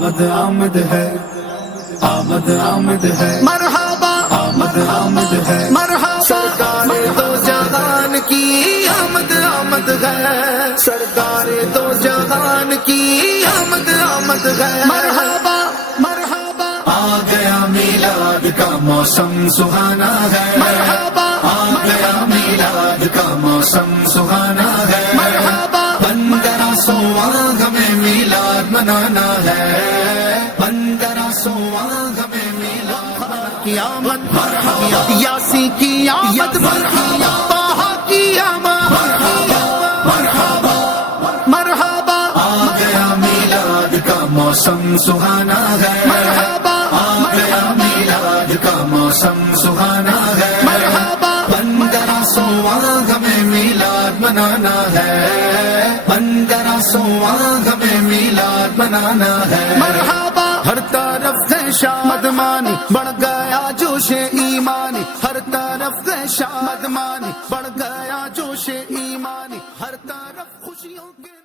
آمد آمد ہے، آمد آمد ہے، مرحبا آمد آمد ہے، مرحبا سرکار دو جہان کی آمد آمد ہے، سرکار دو جہان کی آمد آمد ہے، مرحبا مرحبا آ گیا میلاد کا موسم سہانا ہے، مرحبا آ گیا میلاد کا موسم سہانا ہے، مرحبا 1500واں ہمیں میلاد منانا ہے، 1500واں ہمیں میلاد کی آمد یاسی کی آمد طٰہٰ کی آمد مرحبا مرحبا آ گیا میلاد کا موسم سہانا ہے، مرحبا آ گیا میلاد کا موسم سہانا ہے، مرحبا 1500واں ہمیں میلاد منانا ہے، 1500واں ہمیں میلاد منانا ہے، مرحبا ہر طرف ہے شاد مانی بڑھ گیا جوش ایمانی، ہر طرف ہے شاد مانی بڑھ گیا جوش ایمانی، ہر طرف خوشیوں کے